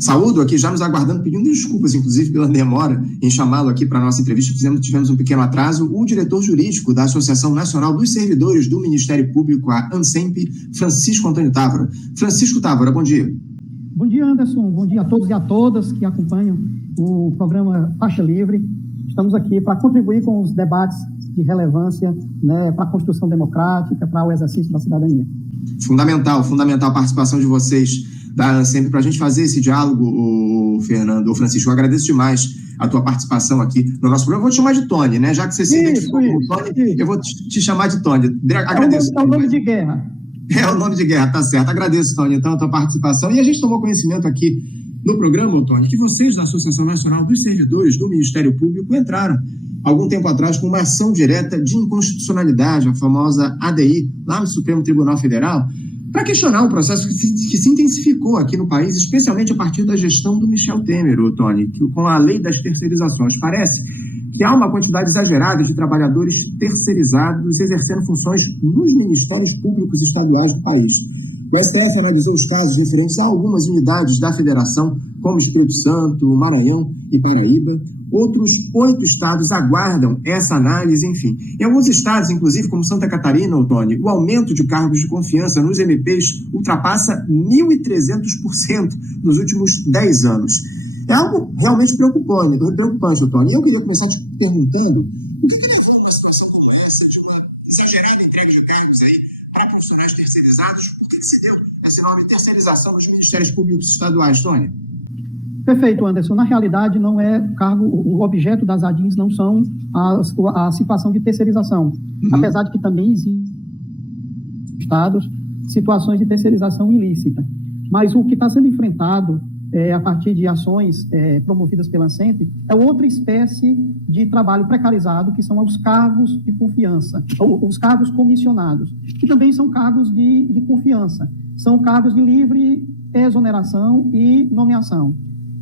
Saúdo aqui, já nos aguardando, pedindo desculpas, inclusive, pela demora em chamá-lo aqui para a nossa entrevista. Tivemos um pequeno atraso. O diretor jurídico da Associação Nacional dos Servidores do Ministério Público, a ANSEMP, Francisco Antônio Távora. Francisco Távora, bom dia. Bom dia, Anderson. Bom dia a todos e a todas que acompanham o programa Faixa Livre. Estamos aqui para contribuir com os debates de relevância, né, para a construção democrática, para o exercício da cidadania. Fundamental a participação de vocês da ANSEMP para a gente fazer esse diálogo, o Francisco. Eu agradeço demais a tua participação aqui no nosso programa. Eu vou te chamar de Tony, né? Já que você se identificou como Tony, eu vou te chamar de Tony. Agradeço. É o nome de guerra. É o nome de guerra, tá certo. Agradeço, Tony, então, a tua participação. E a gente tomou conhecimento aqui no programa, Tony, que vocês da Associação Nacional dos Servidores do Ministério Público entraram algum tempo atrás com uma ação direta de inconstitucionalidade, a famosa ADI, lá no Supremo Tribunal Federal, para questionar um processo que se intensificou aqui no país, especialmente a partir da gestão do Michel Temer, Tony, com a lei das terceirizações. Parece que há uma quantidade exagerada de trabalhadores terceirizados exercendo funções nos ministérios públicos estaduais do país. O STF analisou os casos referentes a algumas unidades da federação, como Espírito Santo, Maranhão e Paraíba. Outros 8 estados aguardam essa análise, enfim. Em alguns estados, inclusive, como Santa Catarina, Tony, o aumento de cargos de confiança nos MPs ultrapassa 1.300% nos últimos 10 anos. É algo realmente preocupante, Tony. Eu queria começar te perguntando o que levou uma situação como essa, de uma exagerada entrega de cargos aí para profissionais terceirizados? Por que se deu esse nome terceirização nos ministérios públicos estaduais, Tony? Perfeito, Anderson. Na realidade, não é cargo, o objeto das ADIs não são a situação de terceirização, apesar de que também existem estados situações de terceirização ilícita. Mas o que está sendo enfrentado a partir de ações promovidas pela ANSEMP é outra espécie de trabalho precarizado, que são os cargos de confiança, ou os cargos comissionados, que também são cargos de confiança, são cargos de livre exoneração e nomeação.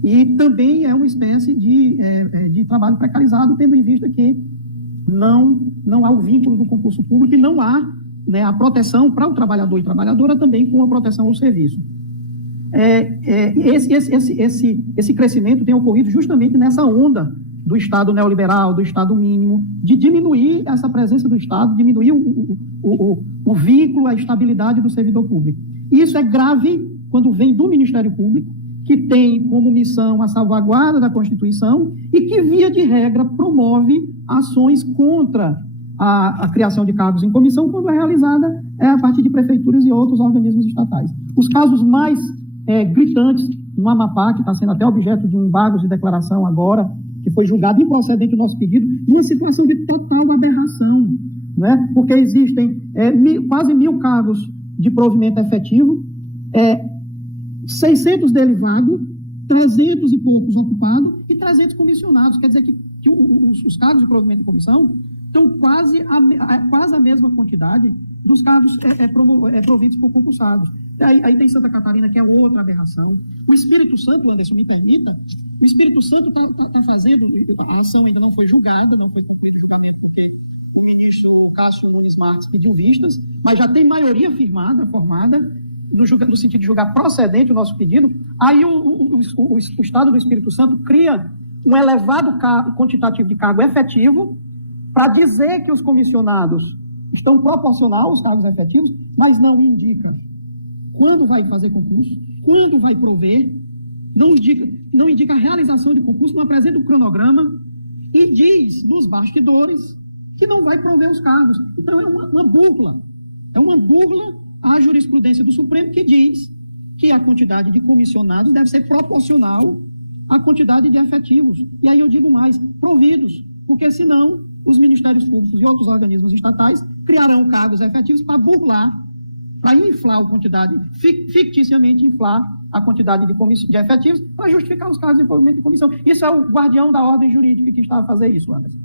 E também é uma espécie de trabalho precarizado, tendo em vista que não há o vínculo do concurso público e não há, né, a proteção para o trabalhador e trabalhadora também com a proteção ao serviço. Esse crescimento tem ocorrido justamente nessa onda do Estado neoliberal, do Estado mínimo, de diminuir essa presença do Estado, diminuir o vínculo, a estabilidade do servidor público. Isso é grave quando vem do Ministério Público, que tem como missão a salvaguarda da Constituição e que, via de regra, promove ações contra a criação de cargos em comissão, quando é realizada a partir de prefeituras e outros organismos estatais. Os casos mais gritantes no Amapá, que está sendo até objeto de um embargo de declaração agora, que foi julgado improcedente o nosso pedido, numa situação de total aberração, né? Porque existem quase 1.000 cargos de provimento efetivo, 600 dele vago, 300 e poucos ocupados e 300 comissionados. Quer dizer que os cargos de provimento de comissão estão quase a mesma quantidade dos cargos providos por concursados. Aí tem Santa Catarina, que é outra aberração. O Espírito Santo, Anderson, me permita, o Espírito Santo está fazendo, esse ainda não foi julgado, não foi concluído o julgamento, porque o ministro Cássio Nunes Marques pediu vistas, mas já tem maioria formada, no sentido de julgar procedente o nosso pedido. Aí o Estado do Espírito Santo cria um elevado quantitativo de cargo efetivo para dizer que os comissionados estão proporcional aos cargos efetivos, mas não indica quando vai fazer concurso, quando vai prover, não indica a realização de concurso, não apresenta o cronograma e diz nos bastidores que não vai prover os cargos. Então é uma burla à jurisprudência do Supremo, que diz que a quantidade de comissionados deve ser proporcional à quantidade de efetivos. E aí eu digo mais, providos, porque senão os ministérios públicos e outros organismos estatais criarão cargos efetivos para burlar, para inflar a quantidade, ficticiamente inflar a quantidade de efetivos, para justificar os cargos de provimento de comissão. Isso é o guardião da ordem jurídica que está a fazer isso, Anderson.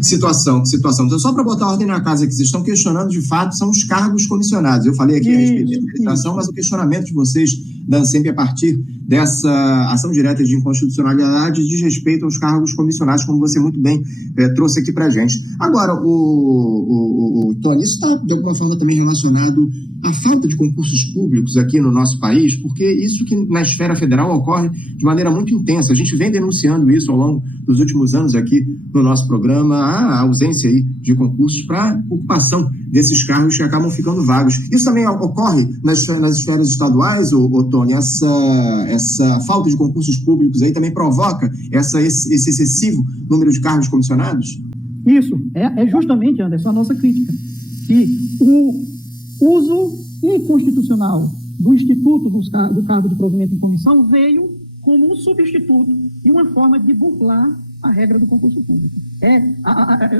Situação. Então, só para botar ordem na casa, que vocês estão questionando, de fato, são os cargos comissionados. Eu falei aqui a respeito da administração, mas o questionamento de vocês, da ANSEMP, a partir dessa ação direta de inconstitucionalidade, diz respeito aos cargos comissionados, como você muito bem trouxe aqui para a gente. Agora, o Tony, isso está, de alguma forma, também relacionado à falta de concursos públicos aqui no nosso país, porque isso que na esfera federal ocorre de maneira muito intensa. A gente vem denunciando isso ao longo dos últimos anos aqui no nosso programa, a ausência aí de concursos para ocupação desses cargos que acabam ficando vagos. Isso também ocorre nas esferas estaduais, Tony? Essa falta de concursos públicos aí também provoca esse excessivo número de cargos comissionados? Isso, é justamente, Anderson, a nossa crítica. Que o uso inconstitucional do Instituto do Cargo de Provimento em Comissão veio como um substituto e uma forma de burlar a regra do concurso público.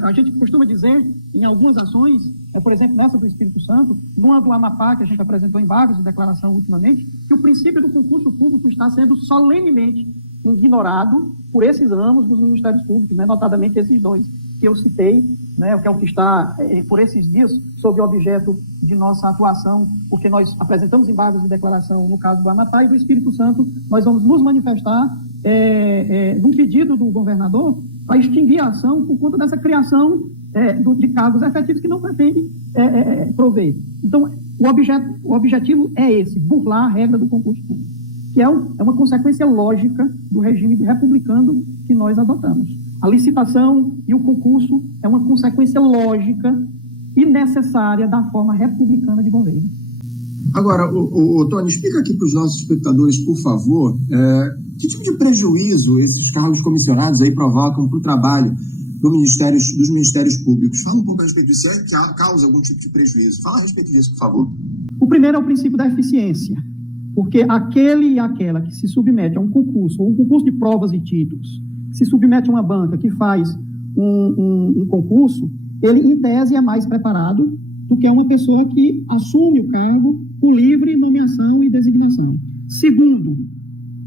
A gente costuma dizer, em algumas ações, por exemplo, nessa do Espírito Santo, numa do Amapá, que a gente apresentou em Bagos, de declaração ultimamente, que o princípio do concurso público está sendo solenemente ignorado por esses ramos dos ministérios públicos, né, notadamente esses dois que eu citei, né, que é o que está, por esses dias, sob objeto de nossa atuação, porque nós apresentamos embargos de declaração no caso do Amapá e do Espírito Santo, nós vamos nos manifestar num pedido do governador para extinguir a ação por conta dessa criação de cargos efetivos que não pretende prover. Então, o objetivo é esse, burlar a regra do concurso público, que é uma consequência lógica do regime republicano que nós adotamos. A licitação e o concurso é uma consequência lógica e necessária da forma republicana de governo. Agora, Tony, explica aqui para os nossos espectadores, por favor, que tipo de prejuízo esses cargos comissionados aí provocam para o trabalho dos ministérios públicos. Fala um pouco a respeito disso, que causa algum tipo de prejuízo. Fala a respeito disso, por favor. O primeiro é o princípio da eficiência, porque aquele e aquela que se submete a um concurso, ou um concurso de provas e títulos, se submete a uma banca que faz um concurso, ele, em tese, é mais preparado do que uma pessoa que assume o cargo com livre nomeação e designação. Segundo,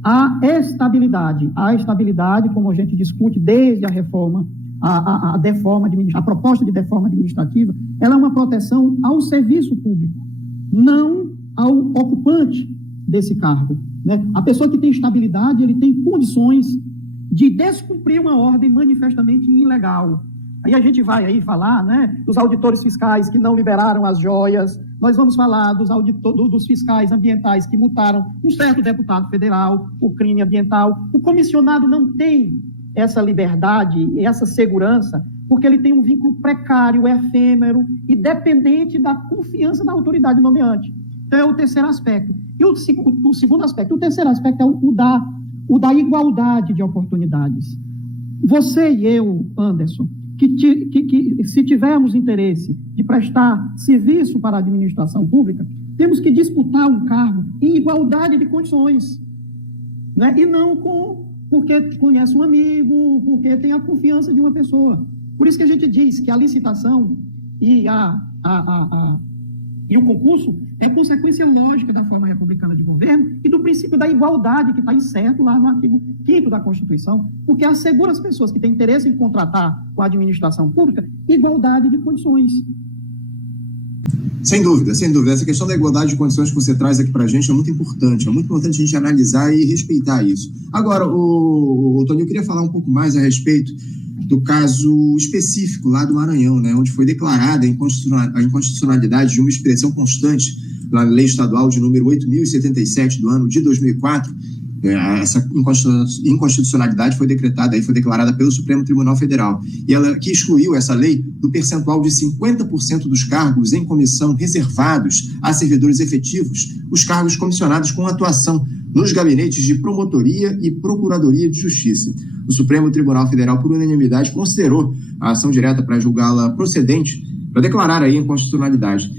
a estabilidade. A estabilidade, como a gente discute desde a reforma, a proposta de reforma administrativa, ela é uma proteção ao serviço público, não ao ocupante desse cargo, né? A pessoa que tem estabilidade, ele tem condições de descumprir uma ordem manifestamente ilegal. Aí a gente vai aí falar, né, dos auditores fiscais que não liberaram as joias, nós vamos falar dos fiscais ambientais que multaram um certo deputado federal por crime ambiental. O comissionado não tem essa liberdade, essa segurança, porque ele tem um vínculo precário, efêmero e dependente da confiança da autoridade nomeante. Então é o terceiro aspecto. E o segundo aspecto, o terceiro aspecto é o da igualdade de oportunidades. Você e eu, Anderson, que se tivermos interesse de prestar serviço para a administração pública, temos que disputar um cargo em igualdade de condições, né? E não porque conhece um amigo, porque tem a confiança de uma pessoa. Por isso que a gente diz que a licitação e o concurso é consequência lógica da forma republicana de governo e do princípio da igualdade que está incerto lá no artigo 5º da Constituição, porque assegura às pessoas que têm interesse em contratar com a administração pública igualdade de condições. Sem dúvida, sem dúvida. Essa questão da igualdade de condições que você traz aqui para a gente é muito importante a gente analisar e respeitar isso. Agora, Tony, eu queria falar um pouco mais a respeito do caso específico lá do Maranhão, né, onde foi declarada a inconstitucionalidade de uma expressão constante na lei estadual de número 8.077 do ano de 2004. Essa inconstitucionalidade foi declarada pelo Supremo Tribunal Federal, e ela que excluiu essa lei do percentual de 50% dos cargos em comissão reservados a servidores efetivos, os cargos comissionados com atuação nos gabinetes de promotoria e procuradoria de justiça. O Supremo Tribunal Federal, por unanimidade, considerou a ação direta para julgá-la procedente, para declarar aí a inconstitucionalidade.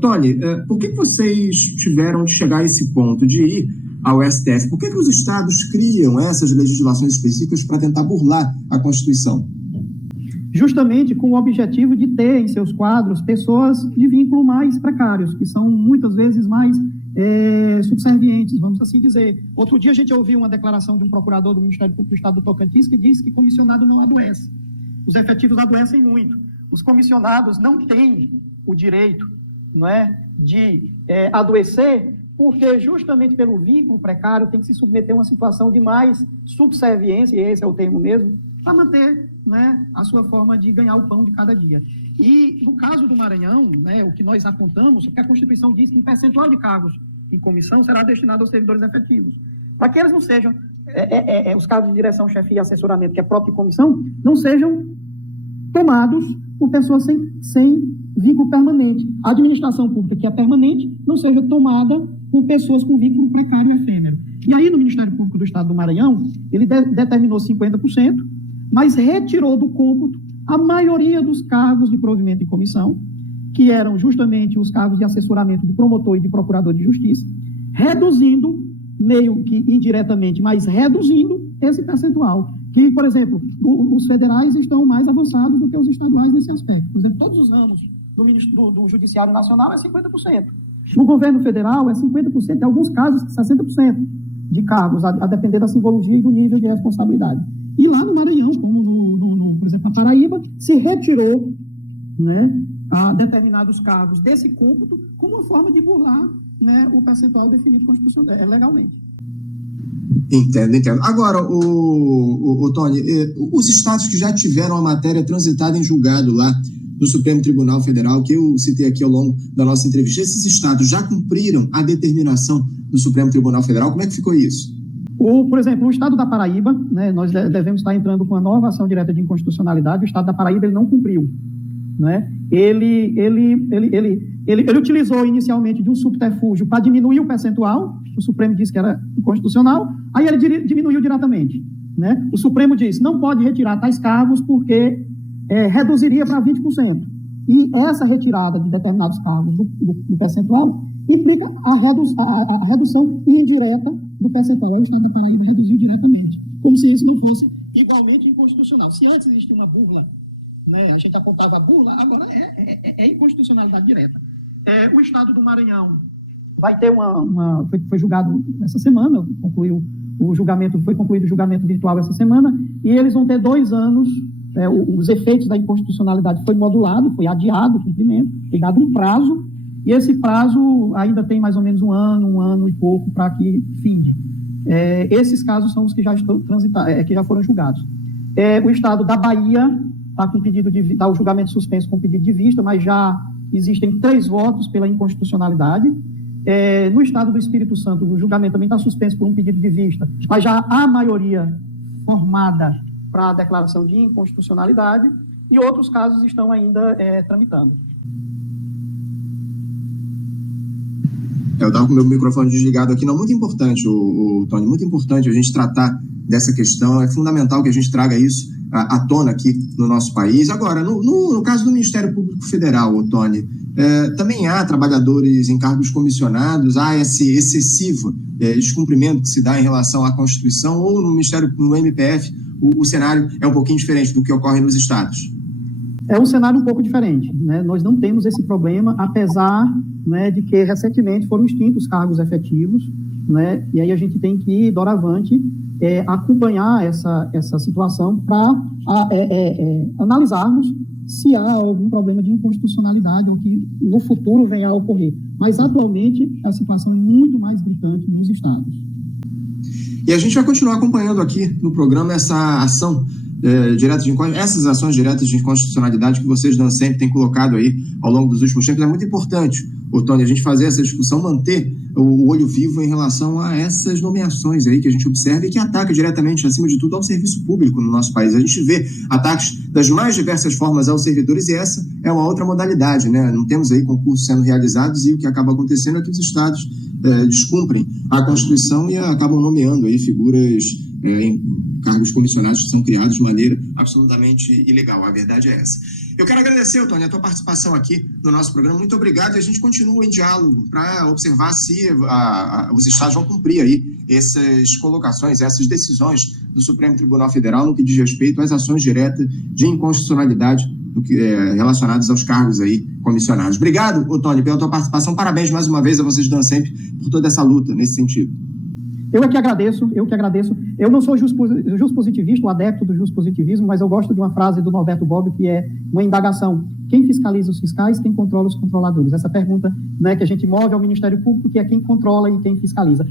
Tony, por que vocês tiveram de chegar a esse ponto de ir ao STF? Por que os estados criam essas legislações específicas para tentar burlar a Constituição? Justamente com o objetivo de ter em seus quadros pessoas de vínculo mais precários, que são muitas vezes mais subservientes, vamos assim dizer. Outro dia a gente ouviu uma declaração de um procurador do Ministério Público do Estado do Tocantins que diz que comissionado não adoece. Os efetivos adoecem muito. Os comissionados não têm o direito, não é, de adoecer, porque justamente pelo vínculo precário tem que se submeter a uma situação de mais subserviência, e esse é o termo mesmo, para manter, né, a sua forma de ganhar o pão de cada dia. E, no caso do Maranhão, né, o que nós apontamos é que a Constituição diz que um percentual de cargos em comissão será destinado aos servidores efetivos. Para que eles não sejam, os cargos de direção, chefia e assessoramento, que é próprio de comissão, não sejam tomados por pessoas sem vínculo permanente. A administração pública, que é permanente, não seja tomada por pessoas com vínculo precário e efêmero. E aí, no Ministério Público do Estado do Maranhão, ele determinou 50%, mas retirou do cômputo a maioria dos cargos de provimento em comissão, que eram justamente os cargos de assessoramento de promotor e de procurador de justiça, reduzindo, meio que indiretamente, mas reduzindo esse percentual. Que, por exemplo, os federais estão mais avançados do que os estaduais nesse aspecto. Por exemplo, todos os ramos do Judiciário Nacional é 50%. No governo federal é 50%, em alguns casos 60% de cargos, a depender da simbologia e do nível de responsabilidade. E lá no Maranhão, como por exemplo, na Paraíba, se retirou, né, a determinados cargos desse cômputo como uma forma de burlar, né, o percentual definido legalmente. Entendo. Agora, o Tony, os estados que já tiveram a matéria transitada em julgado lá no Supremo Tribunal Federal, que eu citei aqui ao longo da nossa entrevista, esses estados já cumpriram a determinação do Supremo Tribunal Federal? Como é que ficou isso? Por exemplo, o estado da Paraíba, né, nós devemos estar entrando com a nova ação direta de inconstitucionalidade. O estado da Paraíba ele não cumpriu, né? Ele utilizou inicialmente de um subterfúgio para diminuir o percentual. O Supremo disse que era inconstitucional, aí ele diminuiu diretamente, né? O Supremo disse não pode retirar tais cargos porque reduziria para 20%. E essa retirada de determinados cargos do percentual implica a redução indireta do percentual. Aí o estado da Paraíba reduziu diretamente, como se isso não fosse igualmente inconstitucional. Se antes existia uma burla, né, a gente apontava a burla, agora é inconstitucionalidade direta. O estado do Maranhão vai ter foi julgado essa semana, foi concluído o julgamento virtual essa semana, e eles vão ter 2 anos. Os efeitos da inconstitucionalidade foi modulado, foi adiado o cumprimento, foi dado um prazo, e esse prazo ainda tem mais ou menos um ano e pouco para que finde. Esses casos são os que já estão que já foram julgados. O estado da Bahia está com pedido o julgamento suspenso com pedido de vista, mas já existem 3 votos pela inconstitucionalidade. No estado do Espírito Santo, o julgamento também está suspenso por um pedido de vista, mas já há maioria formada para a declaração de inconstitucionalidade, e outros casos estão ainda tramitando. Eu estava com o meu microfone desligado aqui. Não, muito importante, Tony, muito importante a gente tratar dessa questão. É fundamental que a gente traga isso à tona aqui no nosso país. Agora, no caso do Ministério Público Federal, Tony, também há trabalhadores em cargos comissionados, há esse excessivo descumprimento que se dá em relação à Constituição, ou no MPF, o cenário é um pouquinho diferente do que ocorre nos estados? É um cenário um pouco diferente, né? Nós não temos esse problema, apesar, né, de que recentemente foram extintos cargos efetivos, né? E aí a gente tem que, doravante, acompanhar essa situação para analisarmos se há algum problema de inconstitucionalidade ou que no futuro venha a ocorrer. Mas, atualmente, a situação é muito mais gritante nos estados. E a gente vai continuar acompanhando aqui no programa essa ação essas ações diretas de inconstitucionalidade que vocês sempre têm colocado aí ao longo dos últimos tempos. É muito importante, Tony, a gente fazer essa discussão, manter o olho vivo em relação a essas nomeações aí que a gente observa e que atacam diretamente, acima de tudo, ao serviço público no nosso país. A gente vê ataques das mais diversas formas aos servidores, e essa é uma outra modalidade, né? Não temos aí concursos sendo realizados, e o que acaba acontecendo é que os estados descumprem a Constituição e acabam nomeando aí figuras em cargos comissionados que são criados de maneira absolutamente ilegal. A verdade é essa. Eu quero agradecer, Tony, a tua participação aqui no nosso programa. Muito obrigado, e a gente continua em diálogo para observar se os estados vão cumprir aí essas colocações, essas decisões do Supremo Tribunal Federal no que diz respeito às ações diretas de inconstitucionalidade relacionadas aos cargos aí comissionados. Obrigado, Tony, pela tua participação. Parabéns mais uma vez a vocês do sempre por toda essa luta nesse sentido. Eu que agradeço. Eu não sou juspositivista, o adepto do juspositivismo, mas eu gosto de uma frase do Norberto Bobbio, que é uma indagação: quem fiscaliza os fiscais, quem controla os controladores? Essa pergunta, né, que a gente move ao Ministério Público, que é quem controla e quem fiscaliza.